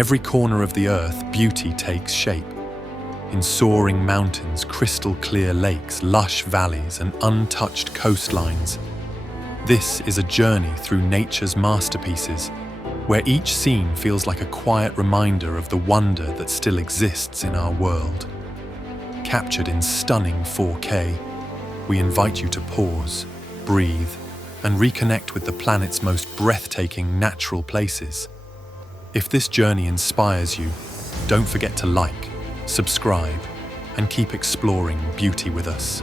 every corner of the earth, beauty takes shape. In soaring mountains, crystal-clear lakes, lush valleys, and untouched coastlines. This is a journey through nature's masterpieces, where each scene feels like a quiet reminder of the wonder that still exists in our world. Captured in stunning 4K, we invite you to pause, breathe, and reconnect with the planet's most breathtaking natural places. If this journey inspires you, don't forget to like, subscribe, and keep exploring beauty with us.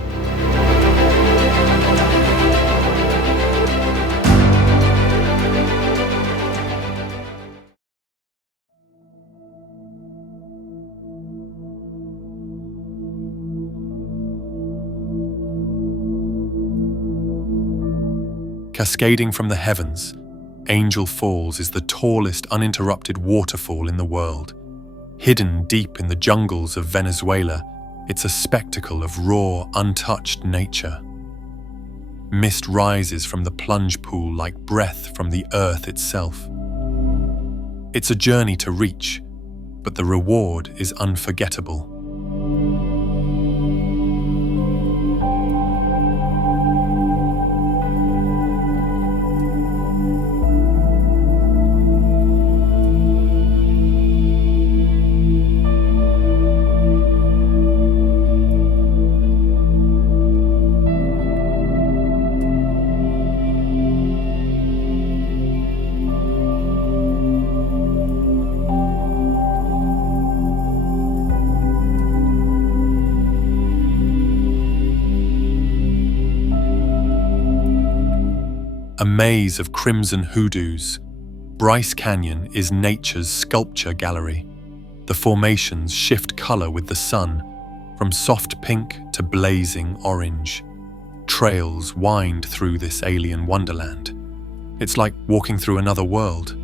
Cascading from the heavens, Angel Falls is the tallest uninterrupted waterfall in the world. Hidden deep in the jungles of Venezuela, it's a spectacle of raw, untouched nature. Mist rises from the plunge pool like breath from the earth itself. It's a journey to reach, but the reward is unforgettable. A maze of crimson hoodoos, Bryce Canyon is nature's sculpture gallery. The formations shift color with the sun, from soft pink to blazing orange. Trails wind through this alien wonderland. It's like walking through another world.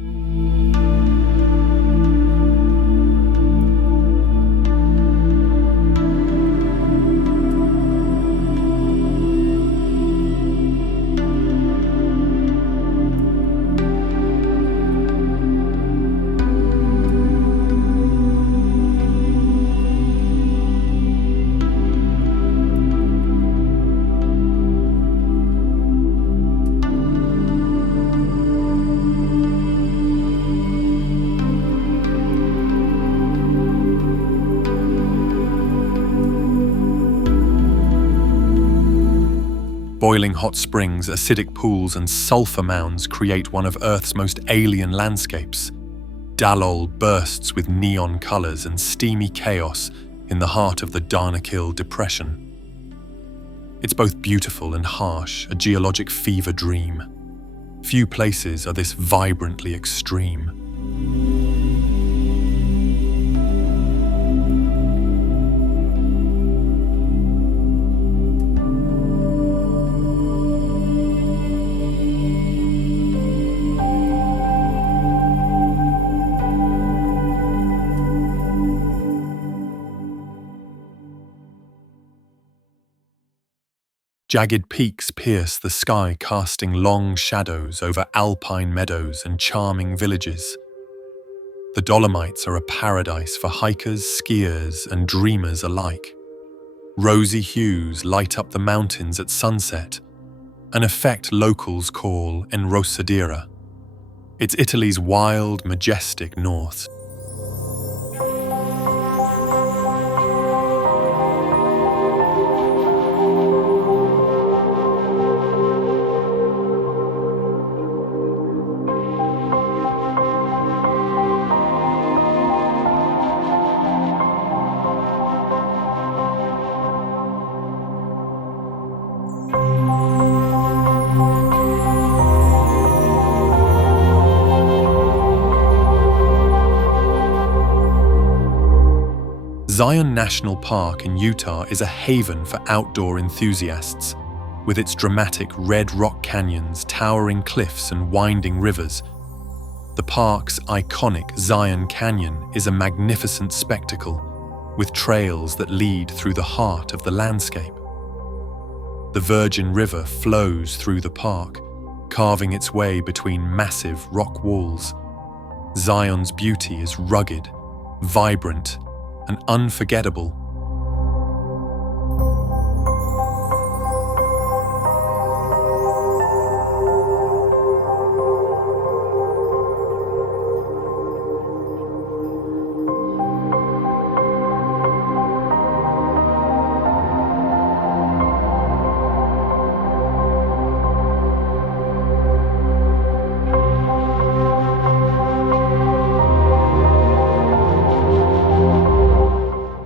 Boiling hot springs, acidic pools, and sulfur mounds create one of Earth's most alien landscapes. Dalol bursts with neon colors and steamy chaos in the heart of the Darnakil Depression. It's both beautiful and harsh, a geologic fever dream. Few places are this vibrantly extreme. Jagged peaks pierce the sky, casting long shadows over alpine meadows and charming villages. The Dolomites are a paradise for hikers, skiers, and dreamers alike. Rosy hues light up the mountains at sunset, an effect locals call enrosadera. It's Italy's wild, majestic north. Zion National Park in Utah is a haven for outdoor enthusiasts. With its dramatic red rock canyons, towering cliffs, and winding rivers, the park's iconic Zion Canyon is a magnificent spectacle, with trails that lead through the heart of the landscape. The Virgin River flows through the park, carving its way between massive rock walls. Zion's beauty is rugged, vibrant, and unforgettable.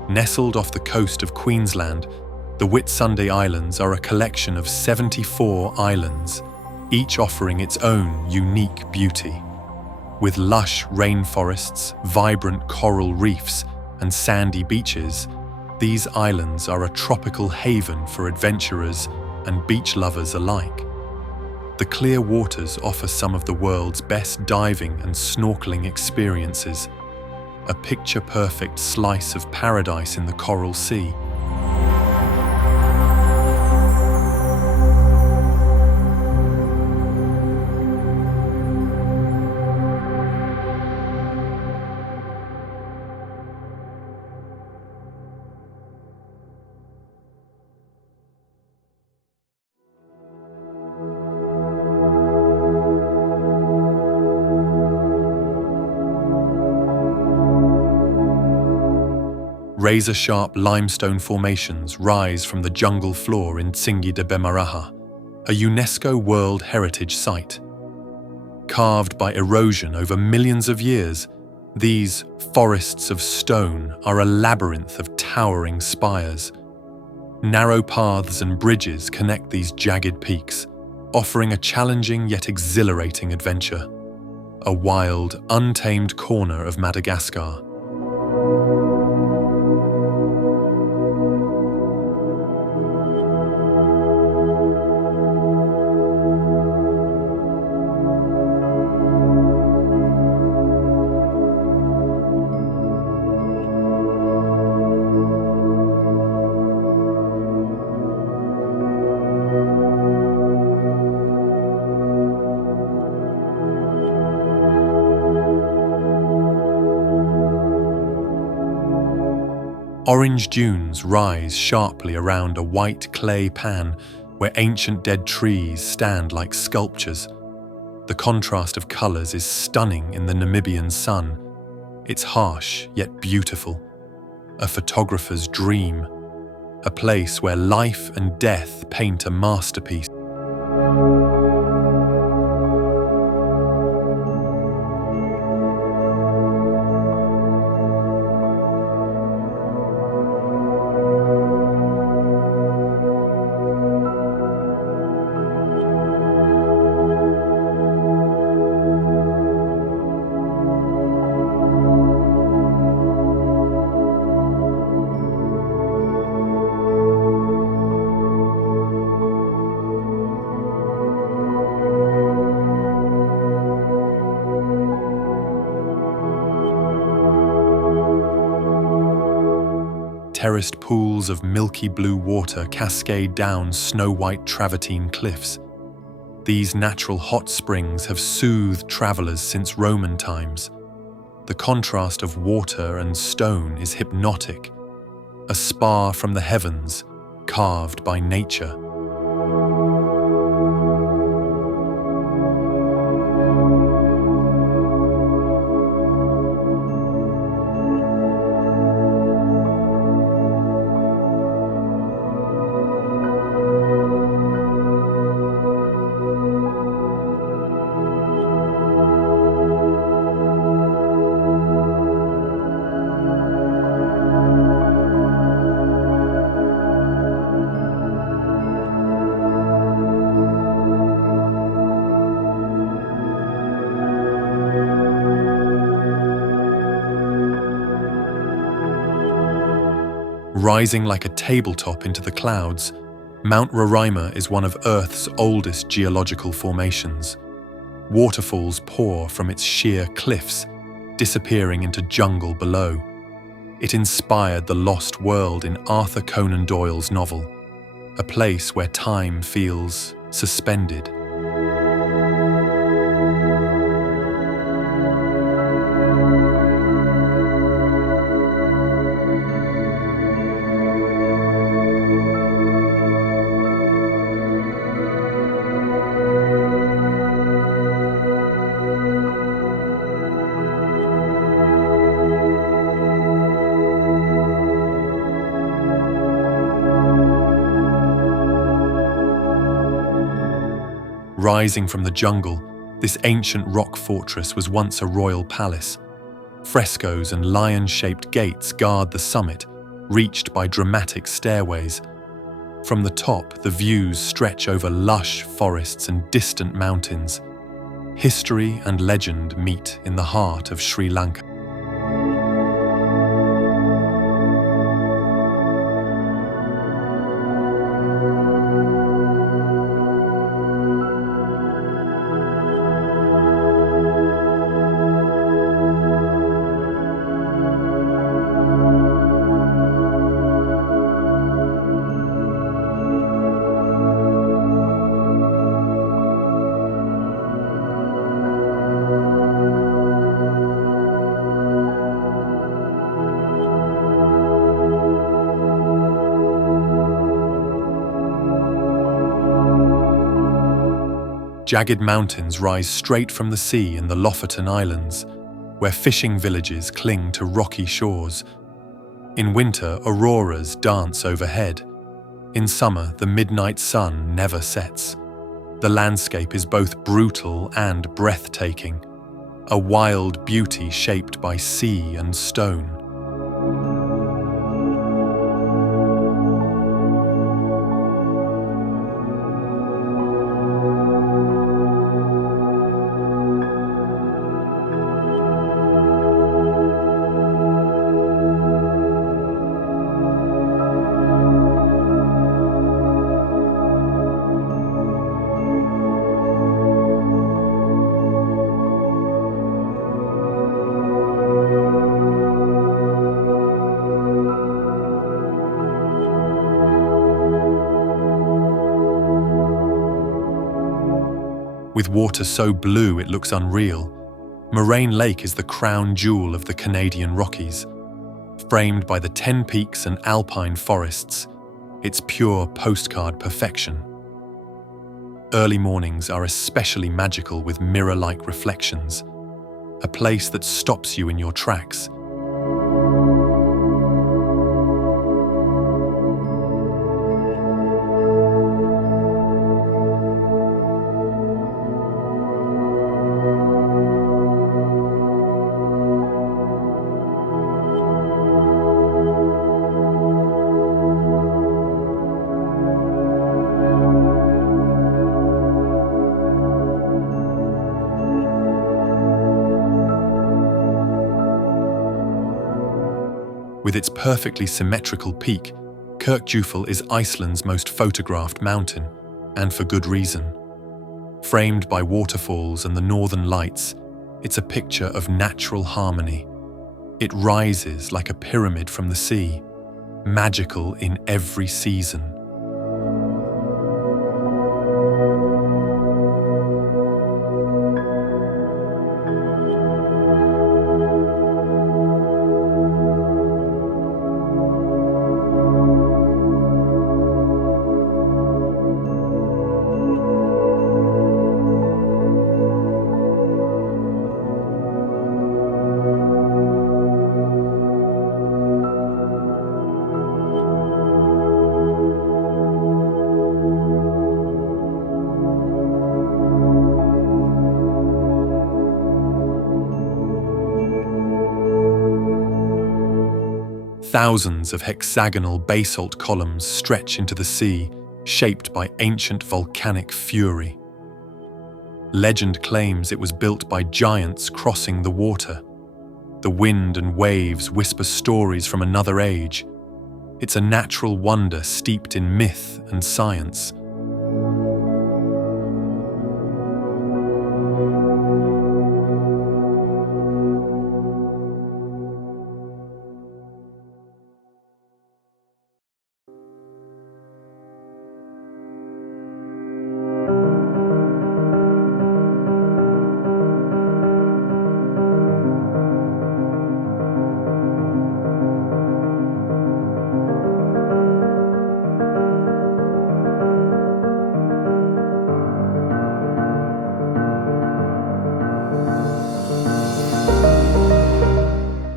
Nestled off the coast of Queensland, the Whitsunday Islands are a collection of 74 islands, each offering its own unique beauty. With lush rainforests, vibrant coral reefs, and sandy beaches, these islands are a tropical haven for adventurers and beach lovers alike. The clear waters offer some of the world's best diving and snorkeling experiences, a picture-perfect slice of paradise in the Coral Sea. Razor-sharp limestone formations rise from the jungle floor in Tsingy de Bemaraha, a UNESCO World Heritage Site. Carved by erosion over millions of years, these forests of stone are a labyrinth of towering spires. Narrow paths and bridges connect these jagged peaks, offering a challenging yet exhilarating adventure. A wild, untamed corner of Madagascar. Orange dunes rise sharply around a white clay pan where ancient dead trees stand like sculptures. The contrast of colours is stunning in the Namibian sun. It's harsh yet beautiful, a photographer's dream, a place where life and death paint a masterpiece. Terraced pools of milky blue water cascade down snow-white travertine cliffs. These natural hot springs have soothed travelers since Roman times. The contrast of water and stone is hypnotic, a spa from the heavens, carved by nature. Rising like a tabletop into the clouds, Mount Roraima is one of Earth's oldest geological formations. Waterfalls pour from its sheer cliffs, disappearing into jungle below. It inspired the lost world in Arthur Conan Doyle's novel, a place where time feels suspended. rising from the jungle, this ancient rock fortress was once a royal palace. Frescoes and lion-shaped gates guard the summit, reached by dramatic stairways. From the top, the views stretch over lush forests and distant mountains. History and legend meet in the heart of Sri Lanka. Jagged mountains rise straight from the sea in the Lofoten Islands, where fishing villages cling to rocky shores. In winter, auroras dance overhead. In summer, the midnight sun never sets. The landscape is both brutal and breathtaking, a wild beauty shaped by sea and stone. With water so blue it looks unreal, Moraine Lake is the crown jewel of the Canadian Rockies. Framed by the 10 peaks and alpine forests, it's pure postcard perfection. Early mornings are especially magical with mirror-like reflections, a place that stops you in your tracks. With its perfectly symmetrical peak, Kirkjufell is Iceland's most photographed mountain, and for good reason. Framed by waterfalls and the northern lights, it's a picture of natural harmony. It rises like a pyramid from the sea, magical in every season. Thousands of hexagonal basalt columns stretch into the sea, shaped by ancient volcanic fury. Legend claims it was built by giants crossing the water. The wind and waves whisper stories from another age. It's a natural wonder steeped in myth and science.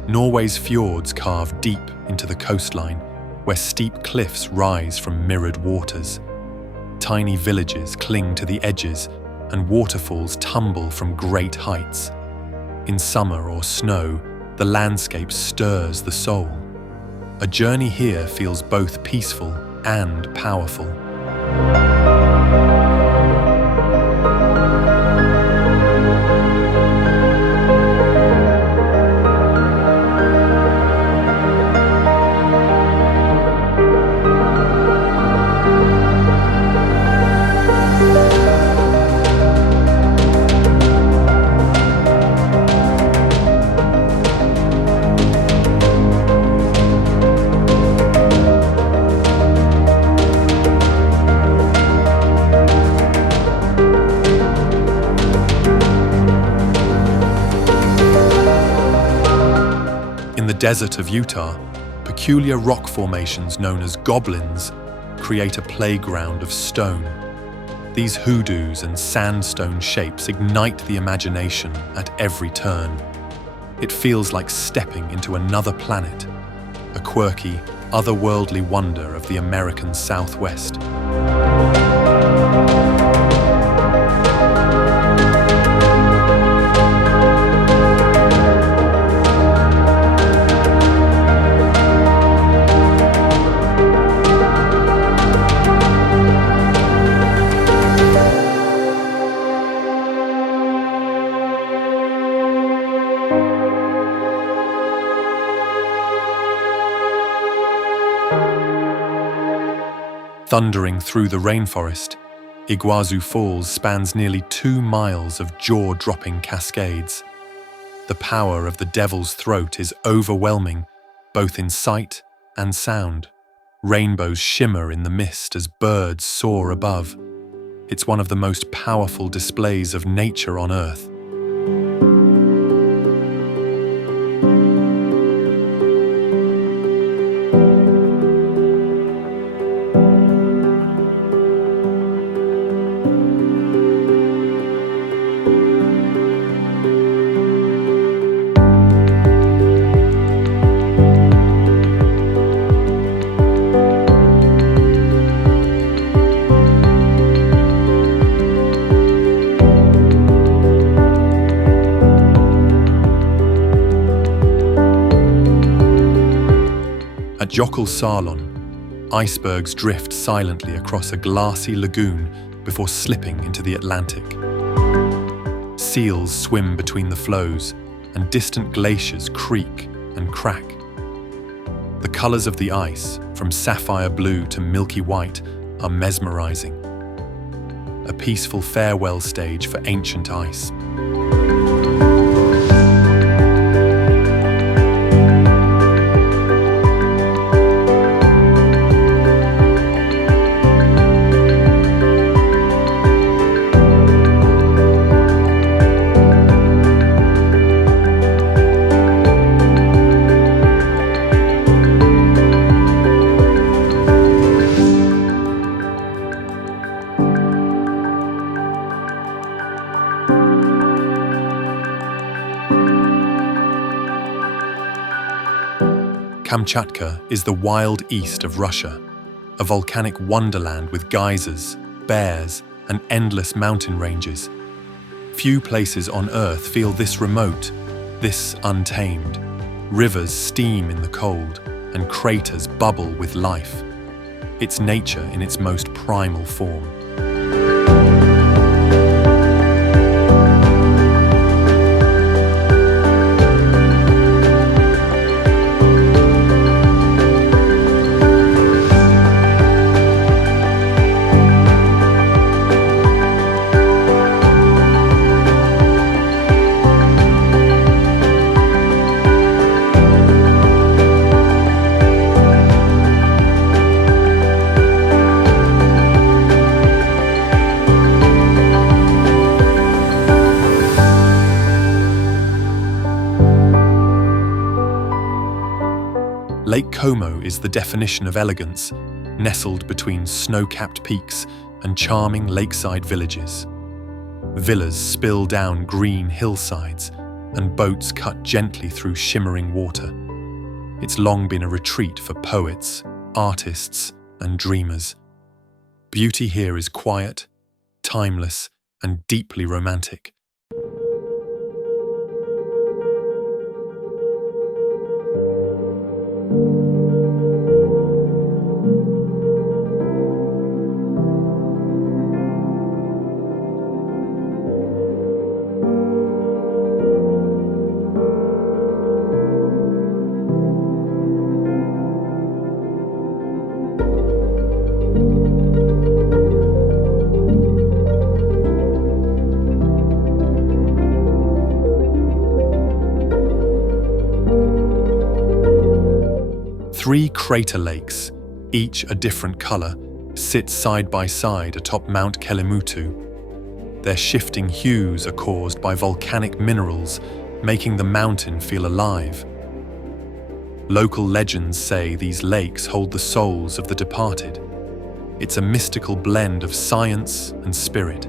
Norway's fjords carve deep into the coastline, where steep cliffs rise from mirrored waters. Tiny villages cling to the edges, and waterfalls tumble from great heights. In summer or snow, the landscape stirs the soul. A journey here feels both peaceful and powerful. In the desert of Utah, peculiar rock formations known as goblins create a playground of stone. These hoodoos and sandstone shapes ignite the imagination at every turn. It feels like stepping into another planet, a quirky, otherworldly wonder of the American Southwest. Thundering through the rainforest, Iguazu Falls spans nearly 2 miles of jaw-dropping cascades. The power of the Devil's Throat is overwhelming, both in sight and sound. Rainbows shimmer in the mist as birds soar above. It's one of the most powerful displays of nature on Earth. At Jokul Salon, icebergs drift silently across a glassy lagoon before slipping into the Atlantic. Seals swim between the flows, and distant glaciers creak and crack. The colors of the ice, from sapphire blue to milky white, are mesmerizing. A peaceful farewell stage for ancient ice. Kamchatka is the wild east of Russia, a volcanic wonderland with geysers, bears, and endless mountain ranges. Few places on Earth feel this remote, this untamed. Rivers steam in the cold, and craters bubble with life. It's nature in its most primal form. Lake Como is the definition of elegance, nestled between snow-capped peaks and charming lakeside villages. Villas spill down green hillsides, and boats cut gently through shimmering water. It's long been a retreat for poets, artists, and dreamers. Beauty here is quiet, timeless, and deeply romantic. Three crater lakes, each a different color, sit side by side atop Mount Kelimutu. Their shifting hues are caused by volcanic minerals, making the mountain feel alive. Local legends say these lakes hold the souls of the departed. It's a mystical blend of science and spirit.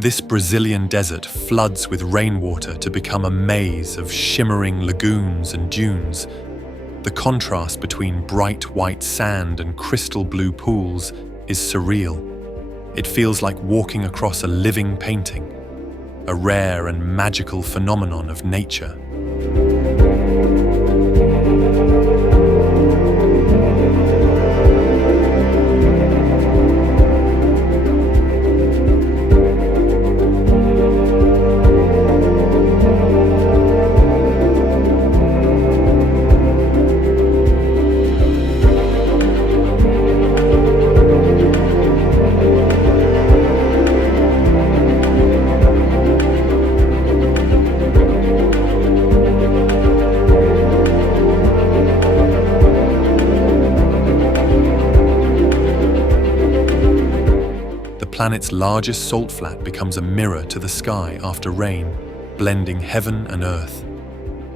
This Brazilian desert floods with rainwater to become a maze of shimmering lagoons and dunes. The contrast between bright white sand and crystal blue pools is surreal. It feels like walking across a living painting, a rare and magical phenomenon of nature. The planet's largest salt flat becomes a mirror to the sky after rain, blending heaven and earth.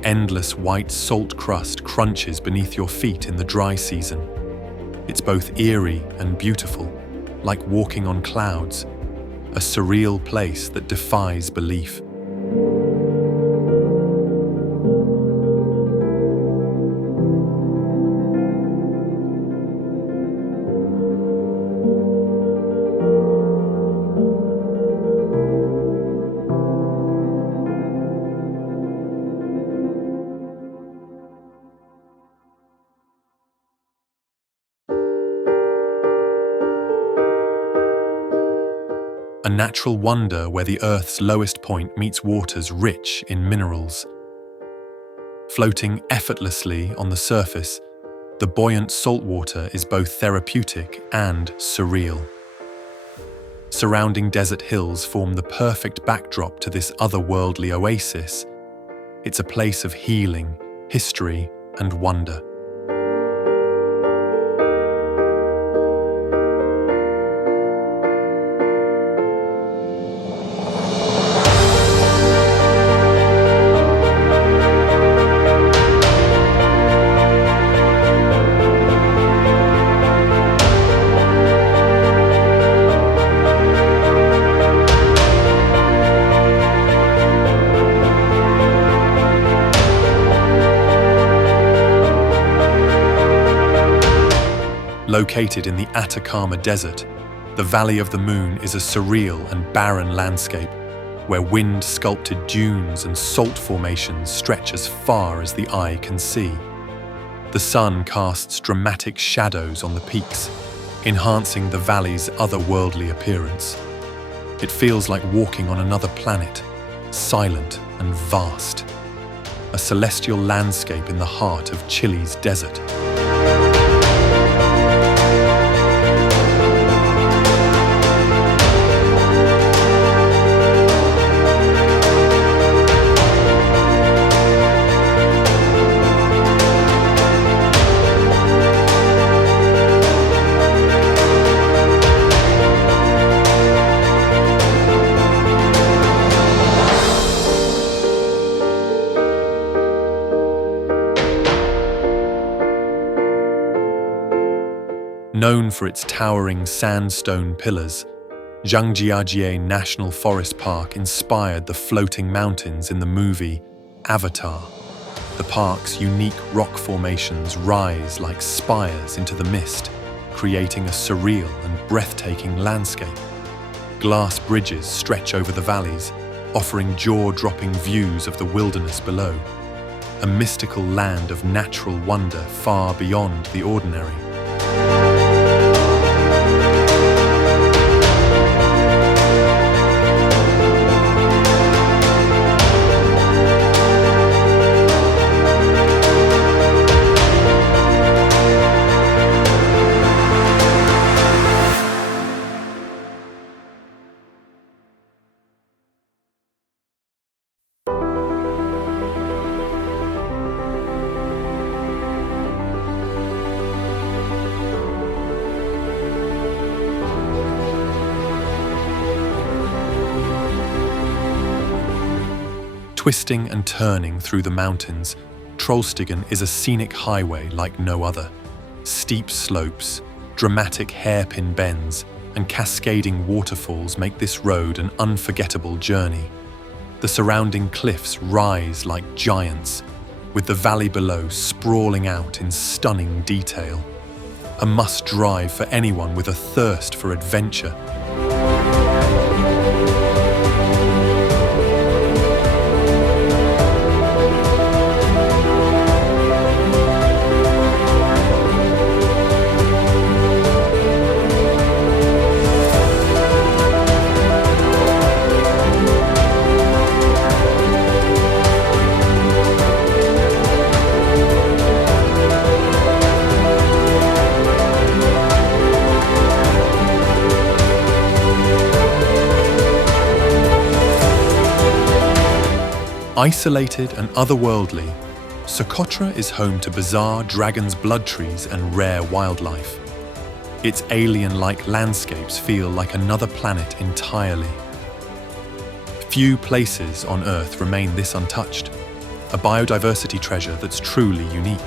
Endless white salt crust crunches beneath your feet in the dry season. It's both eerie and beautiful, like walking on clouds, a surreal place that defies belief. A natural wonder where the Earth's lowest point meets waters rich in minerals. Floating effortlessly on the surface, the buoyant salt water is both therapeutic and surreal. Surrounding desert hills form the perfect backdrop to this otherworldly oasis. It's a place of healing, history, and wonder. Located in the Atacama Desert, the Valley of the Moon is a surreal and barren landscape where wind-sculpted dunes and salt formations stretch as far as the eye can see. The sun casts dramatic shadows on the peaks, enhancing the valley's otherworldly appearance. It feels like walking on another planet, silent and vast. A celestial landscape in the heart of Chile's desert. Known for its towering sandstone pillars, Zhangjiajie National Forest Park inspired the floating mountains in the movie Avatar. The park's unique rock formations rise like spires into the mist, creating a surreal and breathtaking landscape. Glass bridges stretch over the valleys, offering jaw-dropping views of the wilderness below, a mystical land of natural wonder far beyond the ordinary. Twisting and turning through the mountains, Trollstigen is a scenic highway like no other. Steep slopes, dramatic hairpin bends, and cascading waterfalls make this road an unforgettable journey. The surrounding cliffs rise like giants, with the valley below sprawling out in stunning detail. A must-drive for anyone with a thirst for adventure. Isolated and otherworldly, Socotra is home to bizarre dragon's blood trees and rare wildlife. Its alien-like landscapes feel like another planet entirely. Few places on Earth remain this untouched, a biodiversity treasure that's truly unique.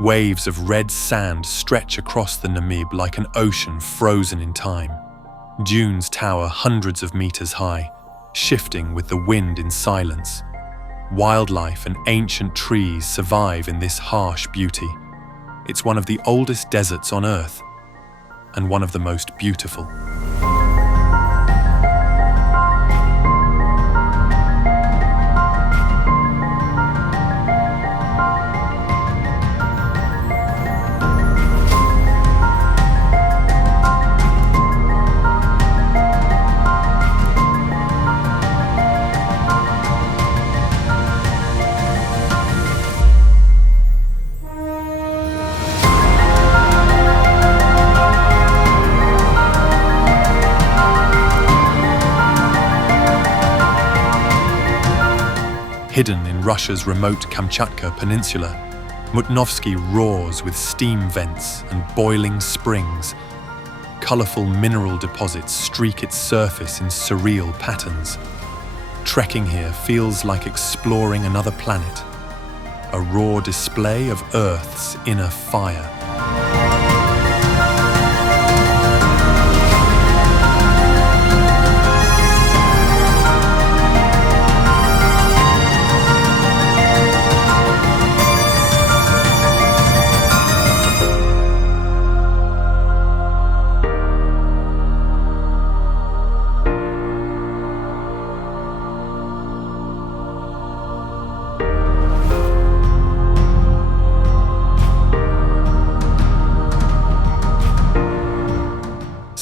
Waves of red sand stretch across the Namib like an ocean frozen in time. Dunes tower hundreds of meters high, shifting with the wind in silence. Wildlife and ancient trees survive in this harsh beauty. It's one of the oldest deserts on Earth, and one of the most beautiful. Hidden in Russia's remote Kamchatka peninsula, Mutnovsky roars with steam vents and boiling springs. Colourful mineral deposits streak its surface in surreal patterns. Trekking here feels like exploring another planet, a raw display of Earth's inner fire.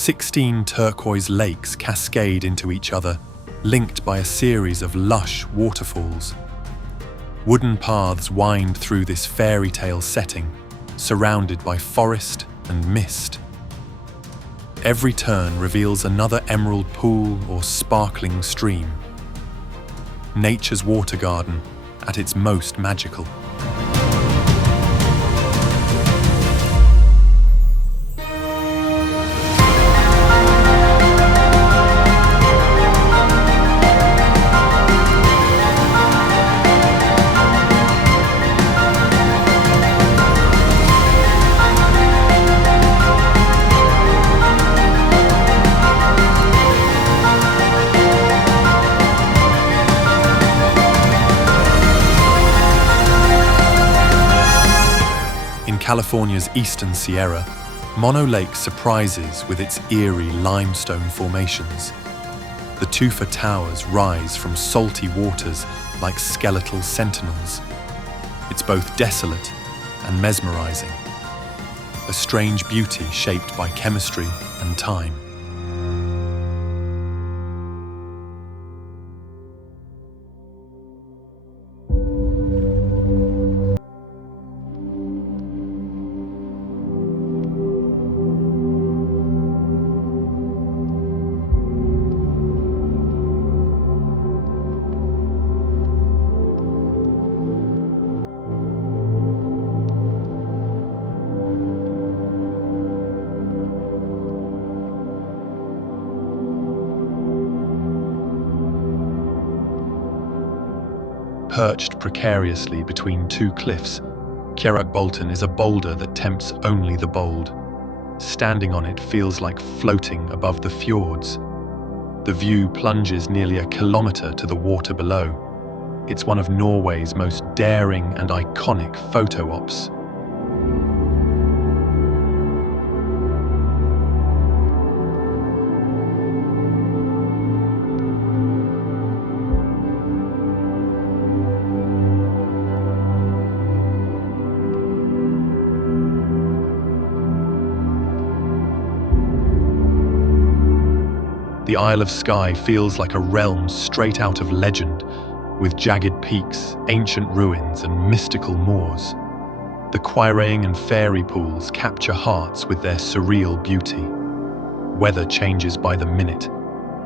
16 turquoise lakes cascade into each other, linked by a series of lush waterfalls. Wooden paths wind through this fairy tale setting, surrounded by forest and mist. Every turn reveals another emerald pool or sparkling stream. Nature's water garden at its most magical. In California's eastern Sierra, Mono Lake surprises with its eerie limestone formations. The tufa towers rise from salty waters like skeletal sentinels. It's both desolate and mesmerizing, a strange beauty shaped by chemistry and time. Perched precariously between two cliffs, Kjerag Bolton is a boulder that tempts only the bold. Standing on it feels like floating above the fjords. The view plunges nearly a kilometre to the water below. It's one of Norway's most daring and iconic photo ops. The Isle of Skye feels like a realm straight out of legend, with jagged peaks, ancient ruins, and mystical moors. The Quiraing and fairy pools capture hearts with their surreal beauty. Weather changes by the minute,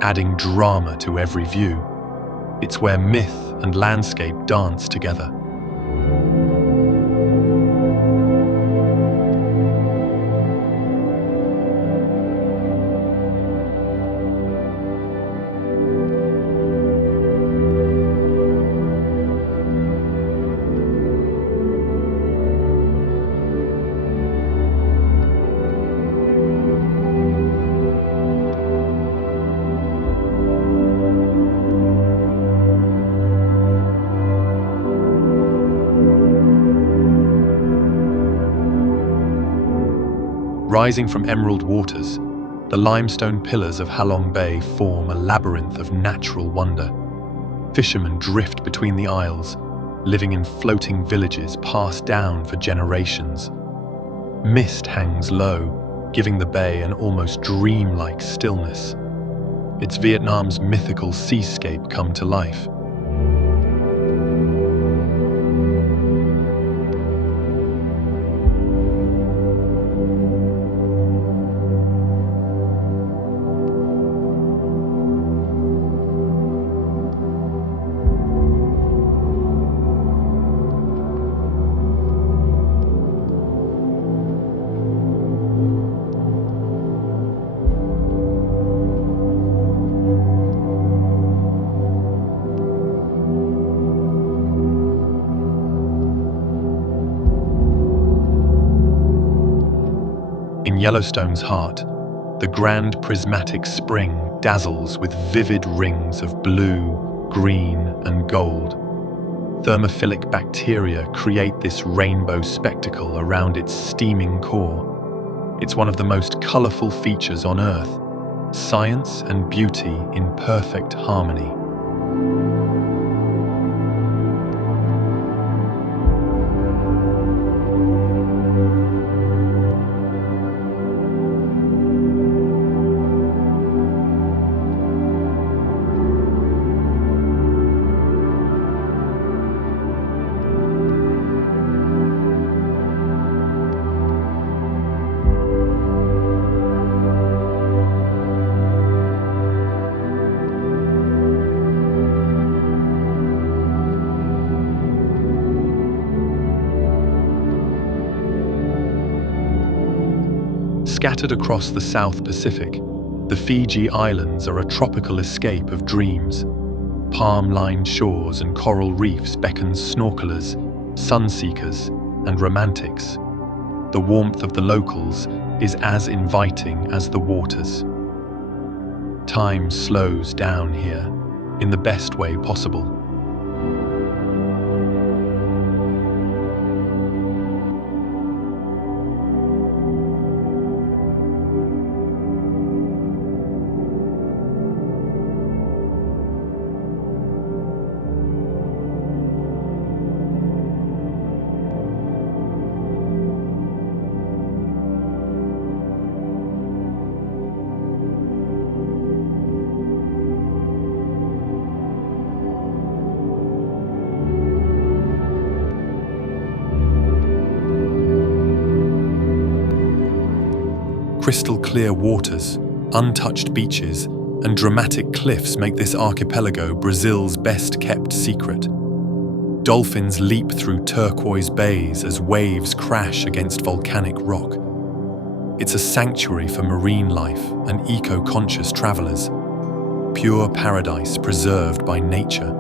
adding drama to every view. It's where myth and landscape dance together. Rising from emerald waters, the limestone pillars of Halong Bay form a labyrinth of natural wonder. Fishermen drift between the isles, living in floating villages passed down for generations. Mist hangs low, giving the bay an almost dreamlike stillness. It's Vietnam's mythical seascape come to life. In Yellowstone's heart, the grand prismatic spring dazzles with vivid rings of blue, green, and gold. Thermophilic bacteria create this rainbow spectacle around its steaming core. It's one of the most colorful features on Earth, science and beauty in perfect harmony. Scattered across the South Pacific, the Fiji Islands are a tropical escape of dreams. Palm-lined shores and coral reefs beckon snorkelers, sun-seekers, and romantics. The warmth of the locals is as inviting as the waters. Time slows down here, in the best way possible. Crystal clear waters, untouched beaches, and dramatic cliffs make this archipelago Brazil's best-kept secret. Dolphins leap through turquoise bays as waves crash against volcanic rock. It's a sanctuary for marine life and eco-conscious travelers. Pure paradise preserved by nature.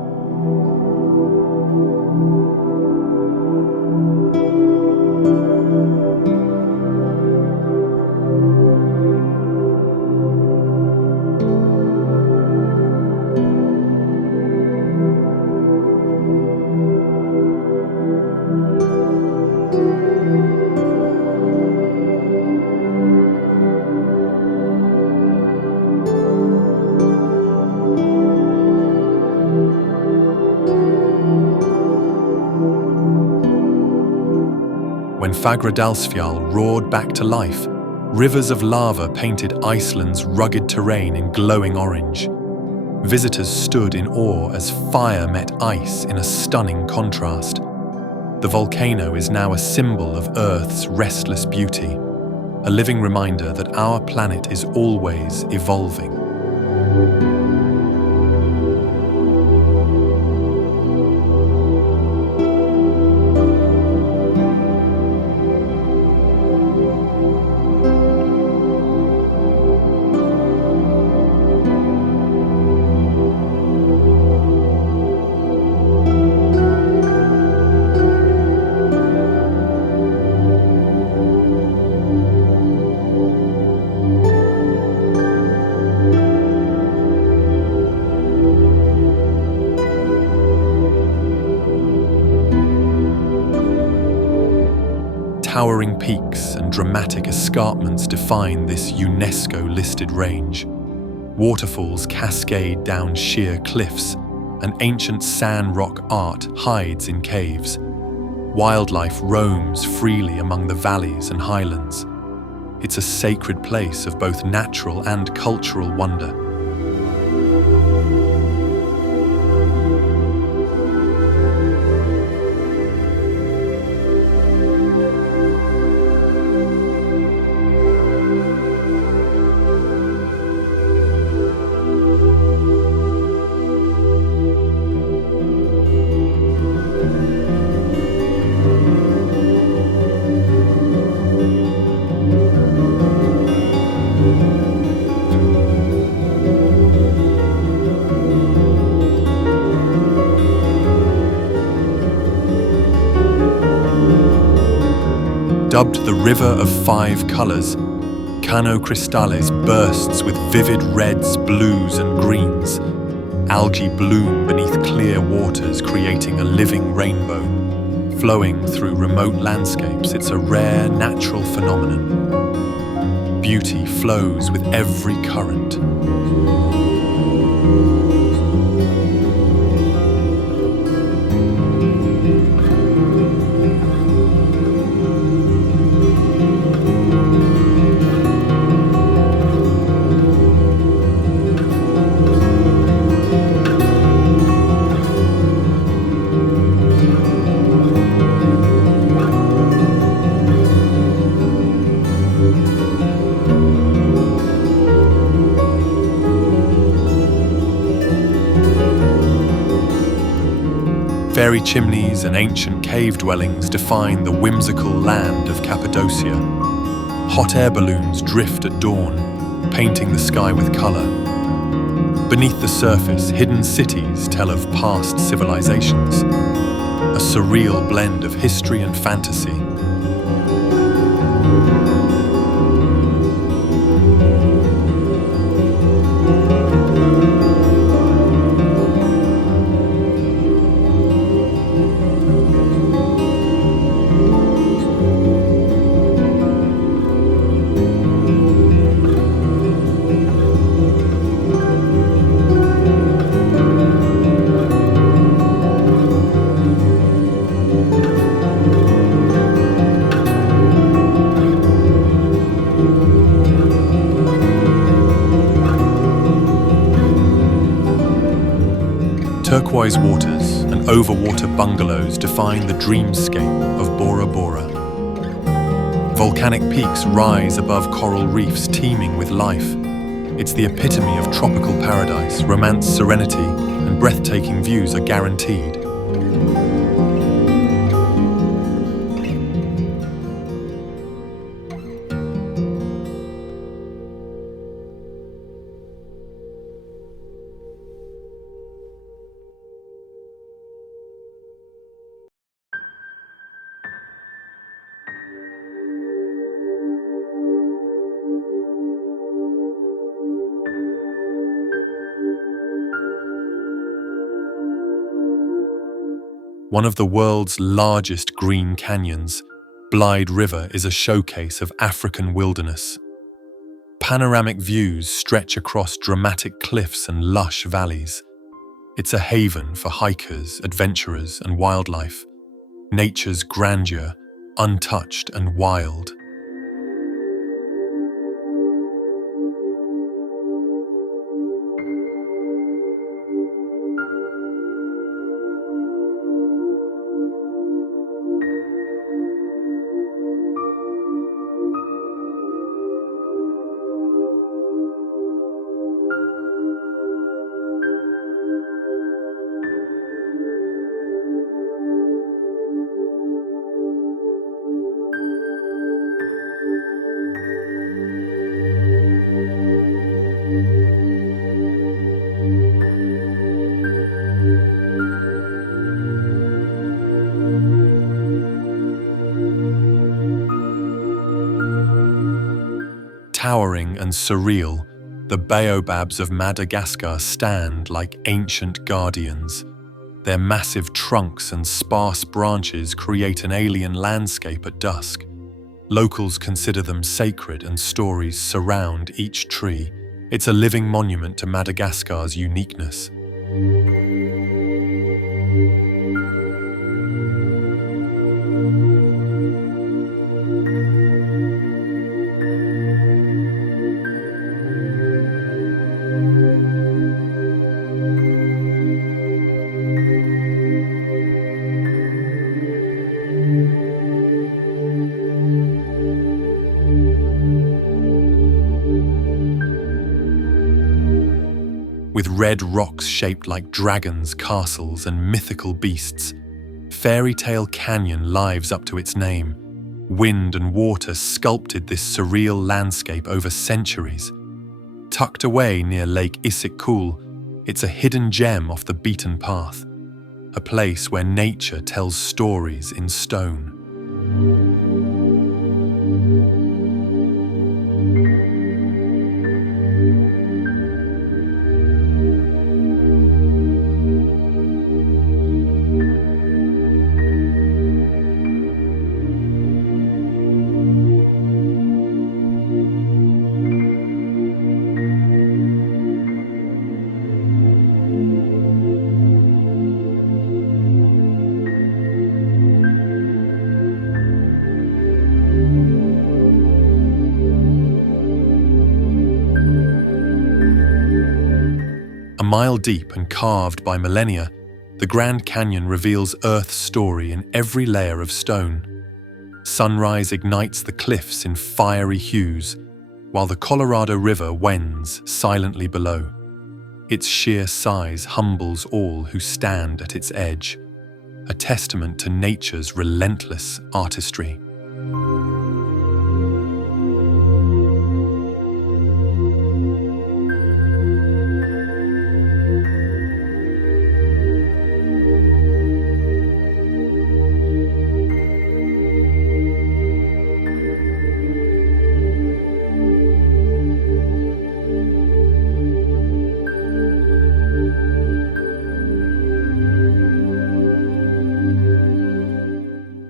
When Fagradalsfjall roared back to life, rivers of lava painted Iceland's rugged terrain in glowing orange. Visitors stood in awe as fire met ice in a stunning contrast. The volcano is now a symbol of Earth's restless beauty, a living reminder that our planet is always evolving. Towering peaks and dramatic escarpments define this UNESCO-listed range. Waterfalls cascade down sheer cliffs, and ancient sand rock art hides in caves. Wildlife roams freely among the valleys and highlands. It's a sacred place of both natural and cultural wonder. Dubbed the River of Five Colors, Cano Cristales bursts with vivid reds, blues and greens. Algae bloom beneath clear waters, creating a living rainbow. Flowing through remote landscapes, it's a rare natural phenomenon. Beauty flows with every current. Fairy chimneys and ancient cave dwellings define the whimsical land of Cappadocia. Hot air balloons drift at dawn, painting the sky with color. Beneath the surface, hidden cities tell of past civilizations, a surreal blend of history and fantasy. Turquoise waters and overwater bungalows define the dreamscape of Bora Bora. Volcanic peaks rise above coral reefs teeming with life. It's the epitome of tropical paradise. Romance, serenity, and breathtaking views are guaranteed. One of the world's largest green canyons, Blyde River is a showcase of African wilderness. Panoramic views stretch across dramatic cliffs and lush valleys. It's a haven for hikers, adventurers, and wildlife. Nature's grandeur, untouched and wild. Towering and surreal, the baobabs of Madagascar stand like ancient guardians. Their massive trunks and sparse branches create an alien landscape at dusk. Locals consider them sacred and stories surround each tree. It's a living monument to Madagascar's uniqueness. With red rocks shaped like dragons, castles, and mythical beasts, Fairy Tale Canyon lives up to its name. Wind and water sculpted this surreal landscape over centuries. Tucked away near Lake Issyk-Kul, it's a hidden gem off the beaten path, a place where nature tells stories in stone. A mile deep and carved by millennia, the Grand Canyon reveals Earth's story in every layer of stone. Sunrise ignites the cliffs in fiery hues, while the Colorado River wends silently below. Its sheer size humbles all who stand at its edge, a testament to nature's relentless artistry.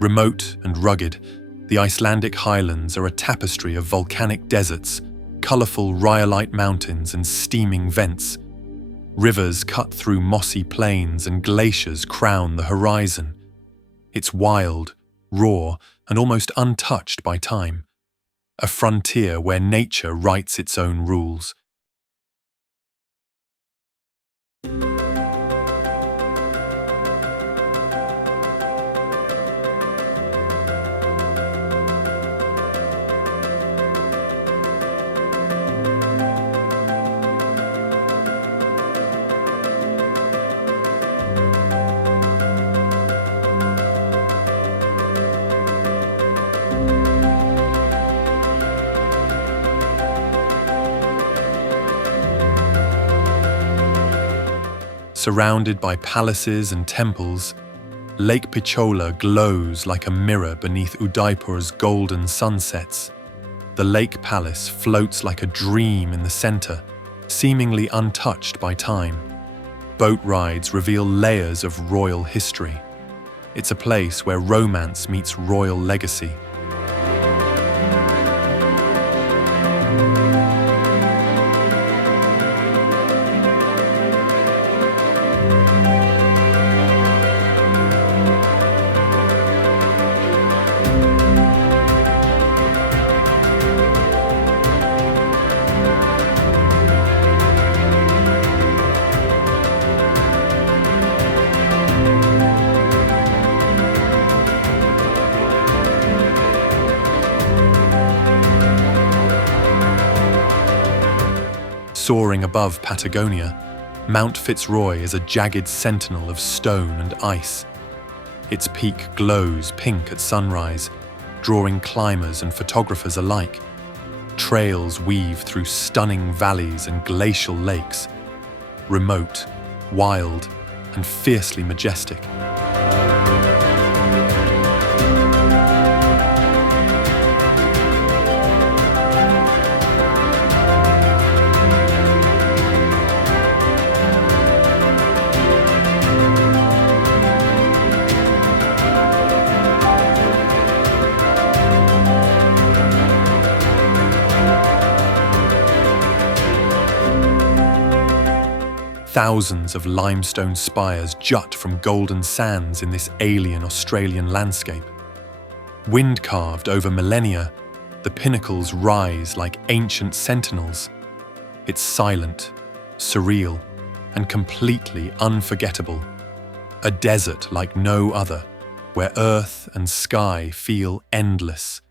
Remote and rugged, the Icelandic highlands are a tapestry of volcanic deserts, colourful rhyolite mountains and steaming vents. Rivers cut through mossy plains and glaciers crown the horizon. It's wild, raw, and almost untouched by time. A frontier where nature writes its own rules. Surrounded by palaces and temples, Lake Pichola glows like a mirror beneath Udaipur's golden sunsets. The lake palace floats like a dream in the center, seemingly untouched by time. Boat rides reveal layers of royal history. It's a place where romance meets royal legacy. Soaring above Patagonia, Mount Fitzroy is a jagged sentinel of stone and ice. Its peak glows pink at sunrise, drawing climbers and photographers alike. Trails weave through stunning valleys and glacial lakes, remote, wild, and fiercely majestic. Thousands of limestone spires jut from golden sands in this alien Australian landscape. Wind-carved over millennia, the pinnacles rise like ancient sentinels. It's silent, surreal, and completely unforgettable. A desert like no other, where earth and sky feel endless.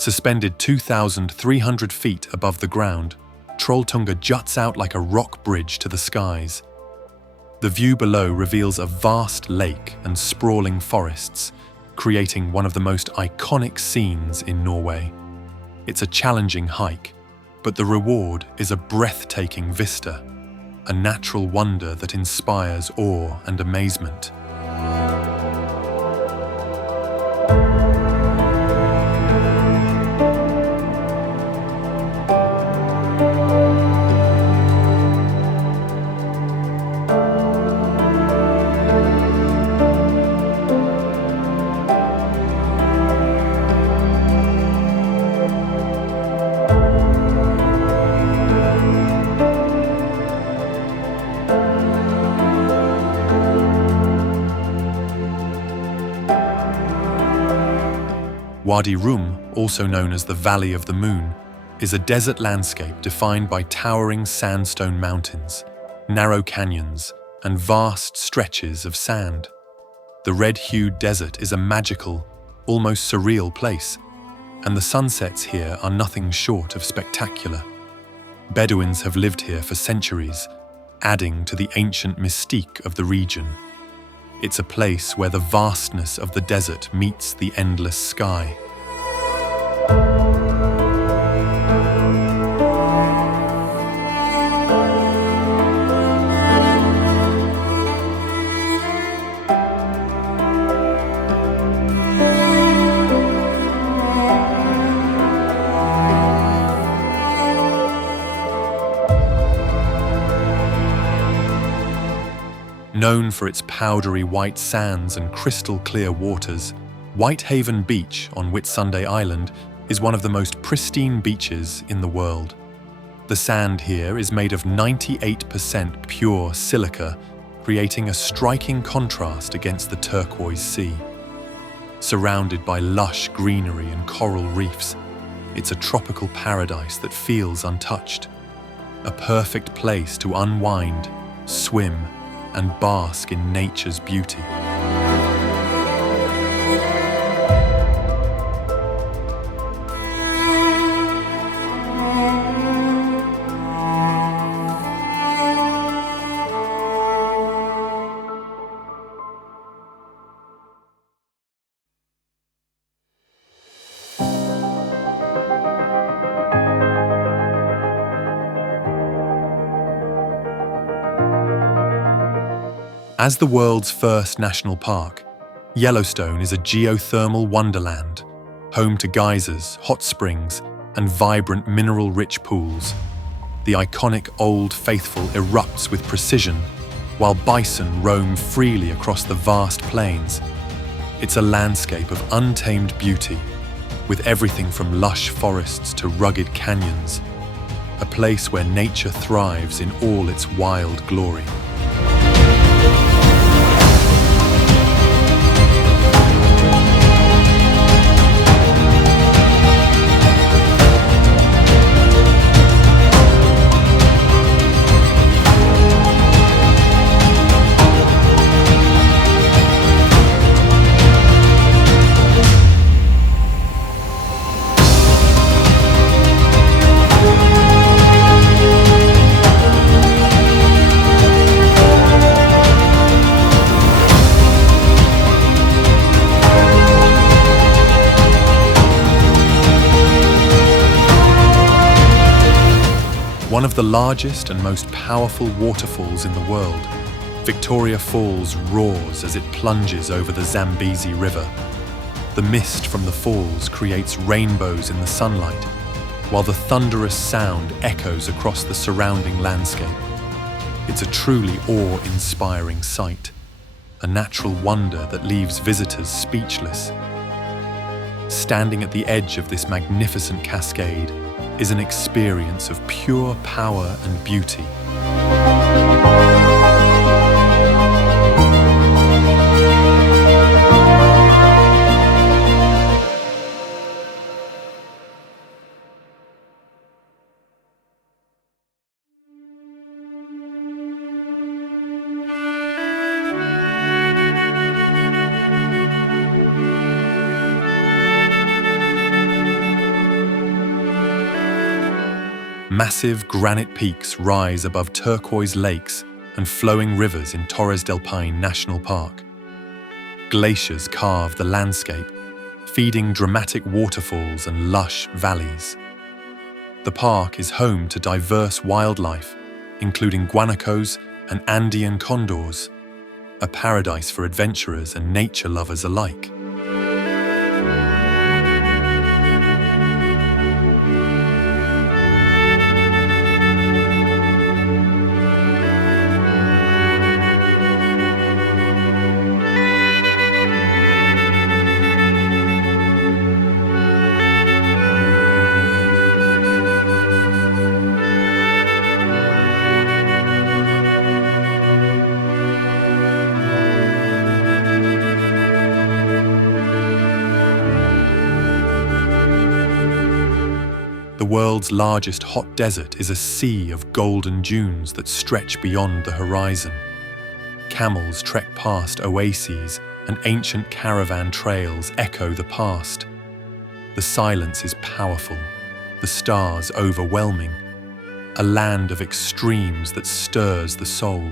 Suspended 2,300 feet above the ground, Trolltunga juts out like a rock bridge to the skies. The view below reveals a vast lake and sprawling forests, creating one of the most iconic scenes in Norway. It's a challenging hike, but the reward is a breathtaking vista, a natural wonder that inspires awe and amazement. Wadi Rum, also known as the Valley of the Moon, is a desert landscape defined by towering sandstone mountains, narrow canyons, and vast stretches of sand. The red-hued desert is a magical, almost surreal place, and the sunsets here are nothing short of spectacular. Bedouins have lived here for centuries, adding to the ancient mystique of the region. It's a place where the vastness of the desert meets the endless sky. Known for its powdery white sands and crystal clear waters, Whitehaven Beach on Whitsunday Island is one of the most pristine beaches in the world. The sand here is made of 98% pure silica, creating a striking contrast against the turquoise sea. Surrounded by lush greenery and coral reefs, it's a tropical paradise that feels untouched. A perfect place to unwind, swim, and bask in nature's beauty. As the world's first national park, Yellowstone is a geothermal wonderland, home to geysers, hot springs, and vibrant mineral-rich pools. The iconic Old Faithful erupts with precision, while bison roam freely across the vast plains. It's a landscape of untamed beauty, with everything from lush forests to rugged canyons, a place where nature thrives in all its wild glory. One of the largest and most powerful waterfalls in the world, Victoria Falls roars as it plunges over the Zambezi River. The mist from the falls creates rainbows in the sunlight, while the thunderous sound echoes across the surrounding landscape. It's a truly awe-inspiring sight, a natural wonder that leaves visitors speechless. Standing at the edge of this magnificent cascade is an experience of pure power and beauty. Massive granite peaks rise above turquoise lakes and flowing rivers in Torres del Paine National Park. Glaciers carve the landscape, feeding dramatic waterfalls and lush valleys. The park is home to diverse wildlife, including guanacos and Andean condors, a paradise for adventurers and nature lovers alike. The world's largest hot desert is a sea of golden dunes that stretch beyond the horizon. Camels trek past oases and ancient caravan trails echo the past. The silence is powerful, the stars overwhelming, a land of extremes that stirs the soul.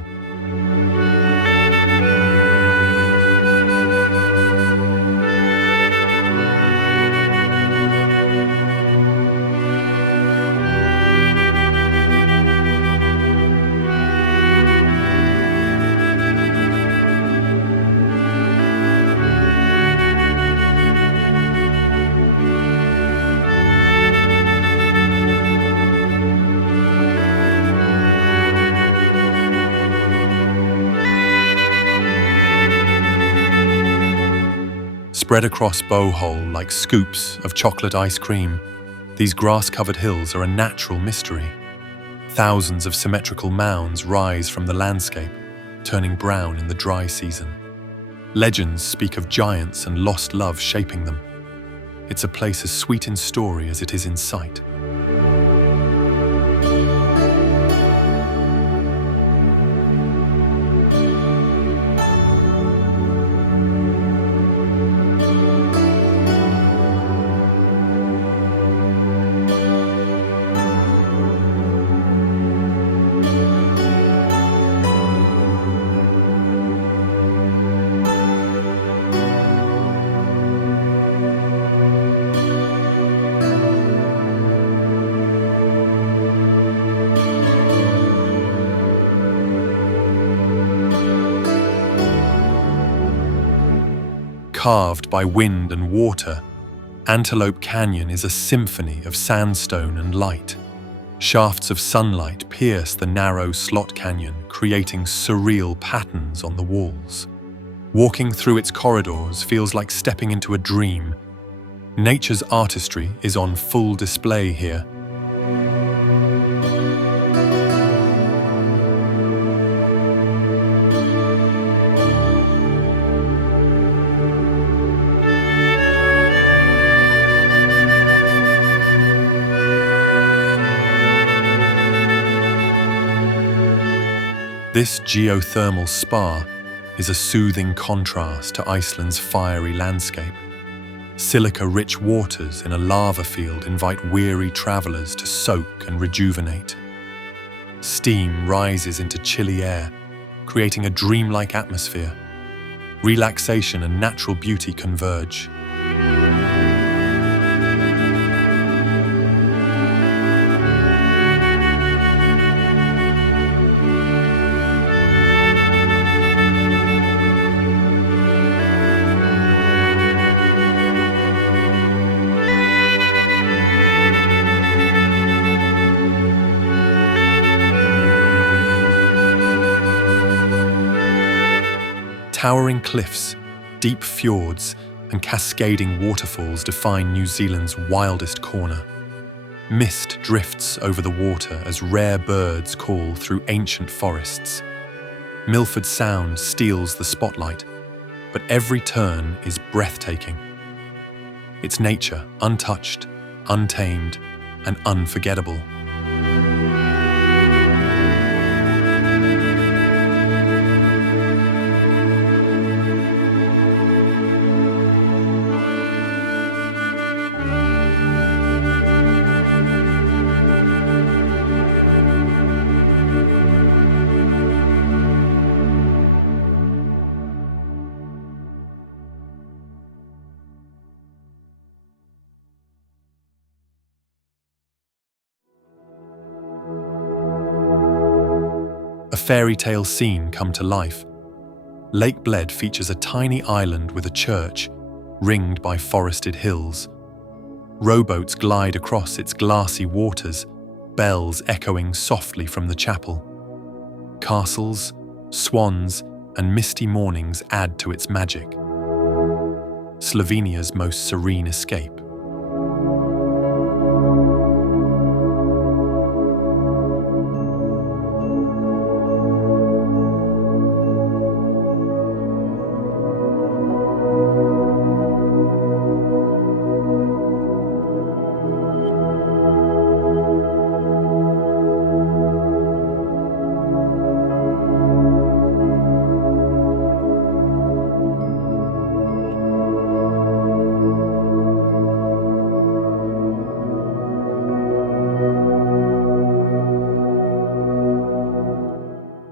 Spread across Bowhole like scoops of chocolate ice cream, these grass-covered hills are a natural mystery. Thousands of symmetrical mounds rise from the landscape, turning brown in the dry season. Legends speak of giants and lost love shaping them. It's a place as sweet in story as it is in sight. Carved by wind and water, Antelope Canyon is a symphony of sandstone and light. Shafts of sunlight pierce the narrow slot canyon, creating surreal patterns on the walls. Walking through its corridors feels like stepping into a dream. Nature's artistry is on full display here. This geothermal spa is a soothing contrast to Iceland's fiery landscape. Silica-rich waters in a lava field invite weary travelers to soak and rejuvenate. Steam rises into chilly air, creating a dreamlike atmosphere. Relaxation and natural beauty converge. Towering cliffs, deep fjords, and cascading waterfalls define New Zealand's wildest corner. Mist drifts over the water as rare birds call through ancient forests. Milford Sound steals the spotlight, but every turn is breathtaking. Its nature untouched, untamed, and unforgettable. A fairy tale scene come to life. Lake Bled features a tiny island with a church, ringed by forested hills. Rowboats glide across its glassy waters, bells echoing softly from the chapel. Castles, swans, and misty mornings add to its magic. Slovenia's most serene escape.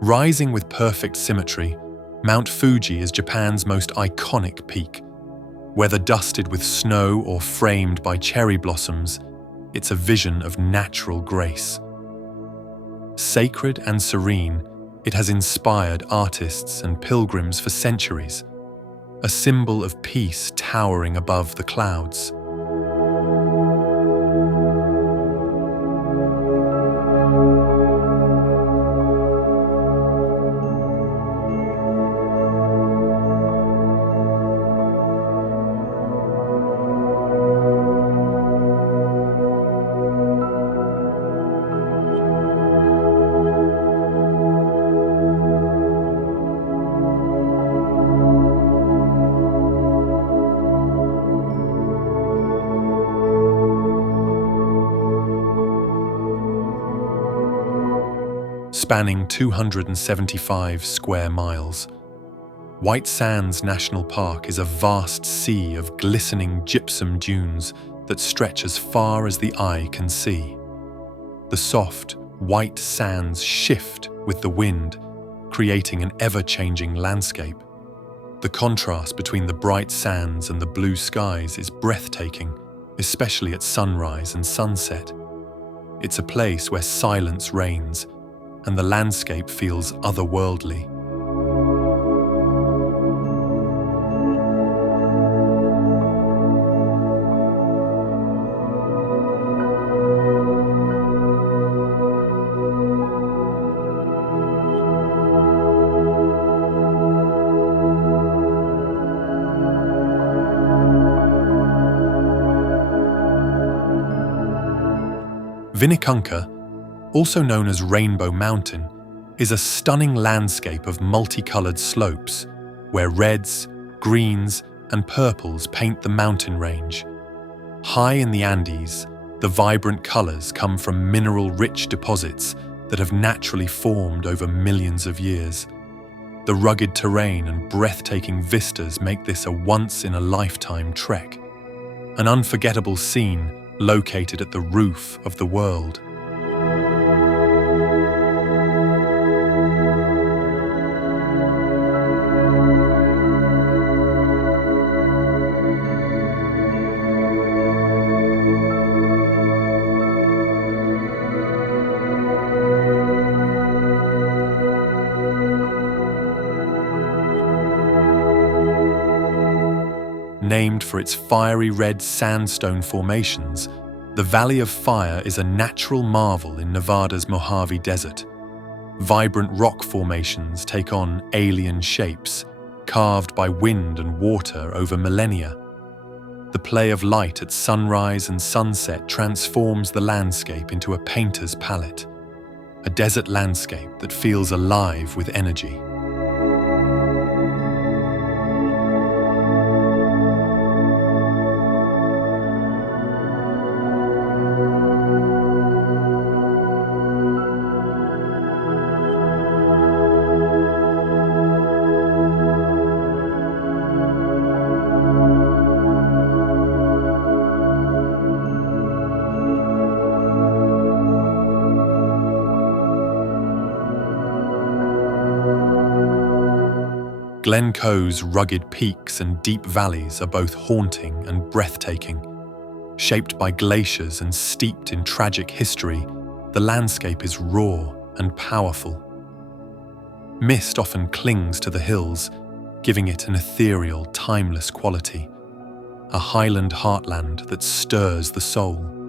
Rising with perfect symmetry, Mount Fuji is Japan's most iconic peak. Whether dusted with snow or framed by cherry blossoms, it's a vision of natural grace. Sacred and serene, it has inspired artists and pilgrims for centuries, a symbol of peace towering above the clouds. spanning 275 square miles. White Sands National Park is a vast sea of glistening gypsum dunes that stretch as far as the eye can see. The soft, white sands shift with the wind, creating an ever-changing landscape. The contrast between the bright sands and the blue skies is breathtaking, especially at sunrise and sunset. It's a place where silence reigns, and the landscape feels otherworldly. Winnekunke, also known as Rainbow Mountain, is a stunning landscape of multicolored slopes where reds, greens, and purples paint the mountain range. High in the Andes, the vibrant colors come from mineral-rich deposits that have naturally formed over millions of years. The rugged terrain and breathtaking vistas make this a once-in-a-lifetime trek, an unforgettable scene located at the roof of the world. Named for its fiery red sandstone formations, the Valley of Fire is a natural marvel in Nevada's Mojave Desert. Vibrant rock formations take on alien shapes, carved by wind and water over millennia. The play of light at sunrise and sunset transforms the landscape into a painter's palette, a desert landscape that feels alive with energy. Glencoe's rugged peaks and deep valleys are both haunting and breathtaking. Shaped by glaciers and steeped in tragic history, the landscape is raw and powerful. Mist often clings to the hills, giving it an ethereal, timeless quality, a highland heartland that stirs the soul.